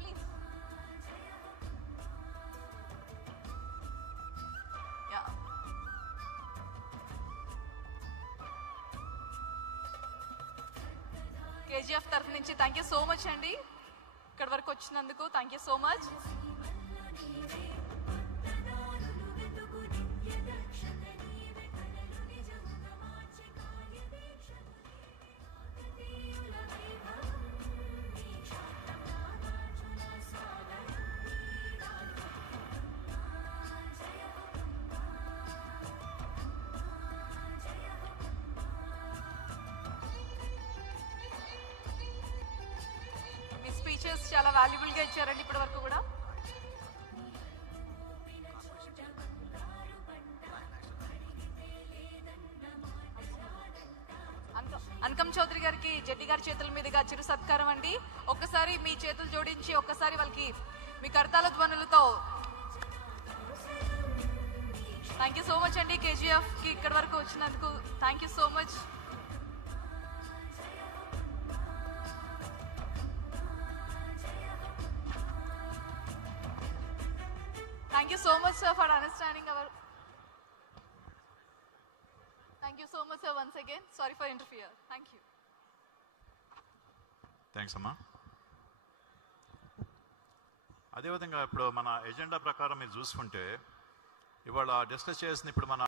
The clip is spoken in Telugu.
ప్లీజ్. యా, కేజీఎఫ్ తరఫు నుంచి థ్యాంక్ యూ సో మచ్ అండి. ఇక్కడి వరకు వచ్చినందుకు thank you so much. Me speeches చాలా వాల్యుబుల్ గా ఇచ్చారండి ఇప్పటి వరకు కూడా. అన్కం చౌదరి గారికి జడ్డి గారి చేతుల మీదుగా చిరు సత్కారం అండి. ఒక్కసారి మీ చేతులు జోడించి ఒక్కసారి వాళ్ళకి మీ కర్తాల ధ్వనులతో థ్యాంక్ యూ సో మచ్ అండి. కేజీఎఫ్ కి ఇక్కడి వరకు వచ్చినందుకు thank you so much. Thank you so much, sir, for understanding our. Thank you so much, sir, once again. Sorry for interfere. Thank you. Thanks అమ్మా. అదేవిధంగా ఇప్పుడు మన ఎజెండా ప్రకారం మీరు చూసుకుంటే ఇవాళ డిస్కస్ చేసిన ఇప్పుడు మన